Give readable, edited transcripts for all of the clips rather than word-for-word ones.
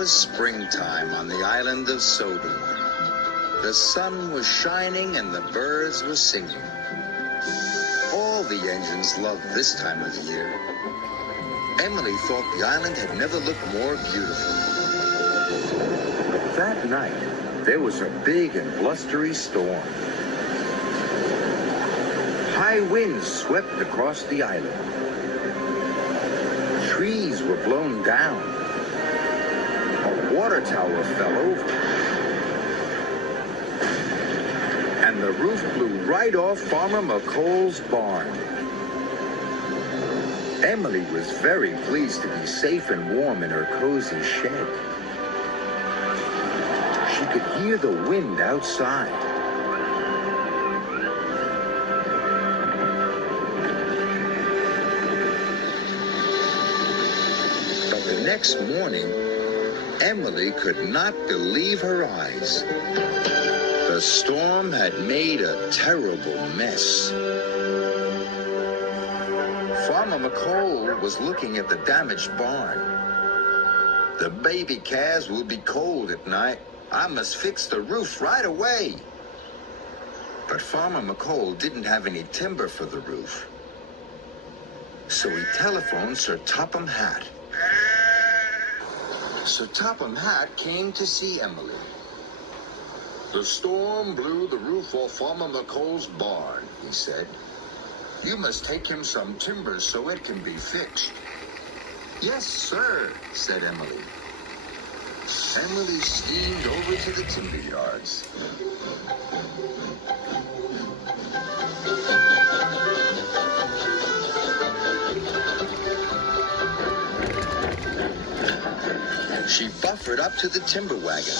was springtime on the island of Sodor. The sun was shining and the birds were singing. All the engines loved this time of year. Emily thought the island had never looked more beautiful. That night, there was a big and blustery storm. High winds swept across the island. Trees were blown down. A water tower fell over. And the roof blew right off Farmer McColl's barn. Emily was very pleased to be safe and warm in her cozy shed. She could hear the wind outside. But the next morning, Emily could not believe her eyes. The storm had made a terrible mess. Farmer McColl was looking at the damaged barn. The baby calves will be cold at night. I must fix the roof right away. But Farmer McColl didn't have any timber for the roof. So he telephoned Sir Topham Hatt. Sir Topham Hatt came to see Emily. The storm blew the roof off Farmer McColl's barn, he said. You must take him some timber so it can be fixed. Yes, sir, said Emily. Emily steamed over to the timber yards. She buffered up to the timber wagon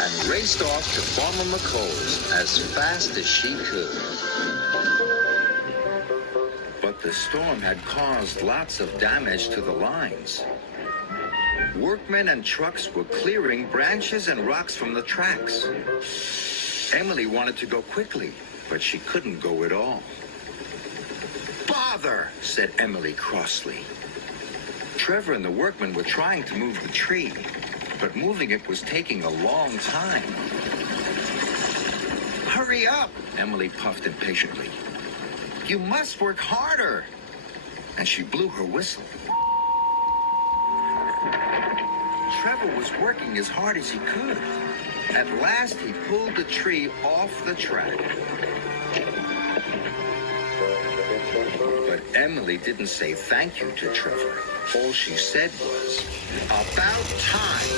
and raced off to Farmer McColl's as fast as she could. But the storm had caused lots of damage to the lines. Workmen and trucks were clearing branches and rocks from the tracks. Emily wanted to go quickly, but she couldn't go at all. Bother, said Emily crossly. Trevor and the workmen were trying to move the tree, but moving it was taking a long time. Hurry up, Emily puffed impatiently. You must work harder. And she blew her whistle. Trevor was working as hard as he could. At last, he pulled the tree off the track. But Emily didn't say thank you to Trevor. All she said was, about time.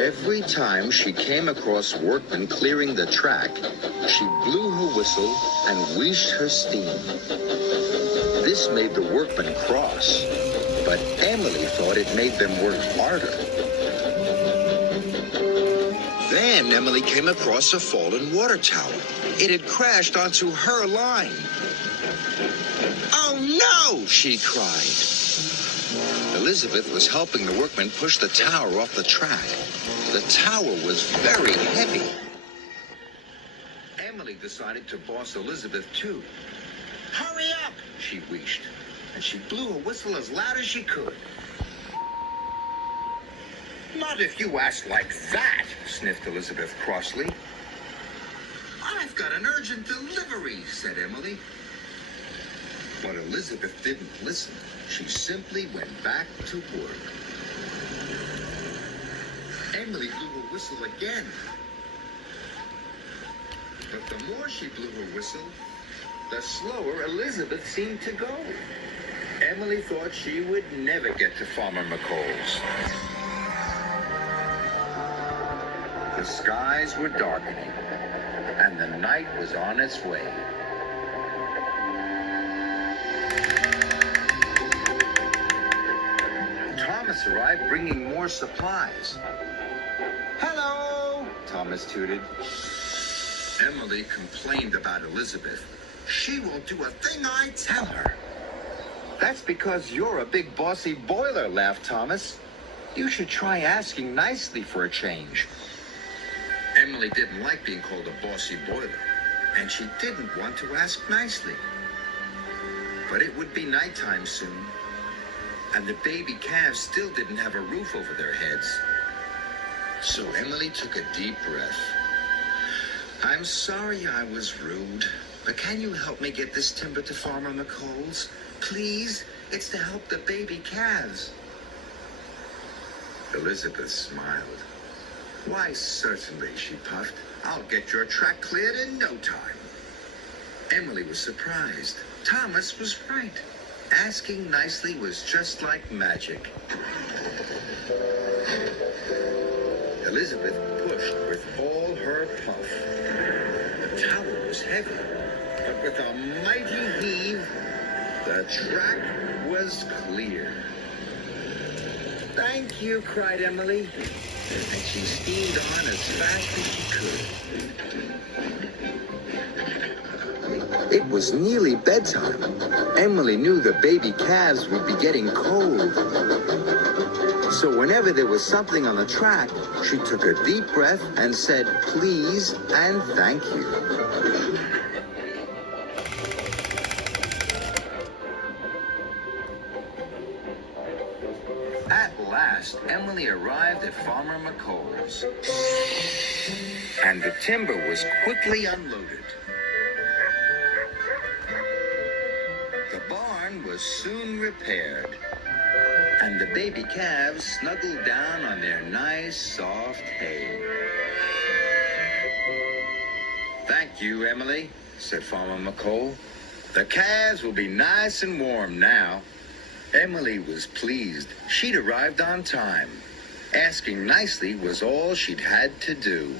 Every time she came across workmen clearing the track, she blew her whistle and wheezed her steam. This made the workmen cross, but Emily thought it made them work harder. Then Emily came across a fallen water tower. It had crashed onto her line. Oh no, she cried. Elizabeth was helping the workmen push the tower off the track. The tower was very heavy. Emily decided to boss Elizabeth too. Hurry up, she wheezed, and she blew her whistle as loud as she could. Not if you ask like that, sniffed Elizabeth crossly. I've got an urgent delivery, said Emily. But Elizabeth didn't listen. She simply went back to work. Emily blew her whistle again. But the more she blew her whistle, the slower Elizabeth seemed to go. Emily thought she would never get to Farmer McColl's. The skies were darkening, and the night was on its way. Thomas arrived bringing more supplies. Hello, Thomas tooted. Emily complained about Elizabeth. She won't do a thing I tell her. That's because you're a big bossy boiler, laughed Thomas. You should try asking nicely for a change. Emily didn't like being called a bossy boiler. and she didn't want to ask nicely. But it would be nighttime soon, and the baby calves still didn't have a roof over their heads. So Emily took a deep breath. I'm sorry I was rude, but can you help me get this timber to Farmer McColl's? Please, it's to help the baby calves. Elizabeth smiled. Why, certainly, she puffed. I'll get your track cleared in no time. Emily was surprised. Thomas was right. Asking nicely was just like magic. Elizabeth pushed with all her puff. The tower was heavy, but with a mighty heave, the track was clear. Thank you, cried Emily, and she steamed on as fast as she could. It was nearly bedtime. Emily knew the baby calves would be getting cold. So whenever there was something on the track, she took a deep breath and said, please and thank you. At last, Emily arrived at Farmer McColl's, and the timber was quickly unloaded. The barn was soon repaired, and the baby calves snuggled down on their nice, soft hay. Thank you, Emily, said Farmer McColl. The calves will be nice and warm now. Emily was pleased. She'd arrived on time. Asking nicely was all she'd had to do.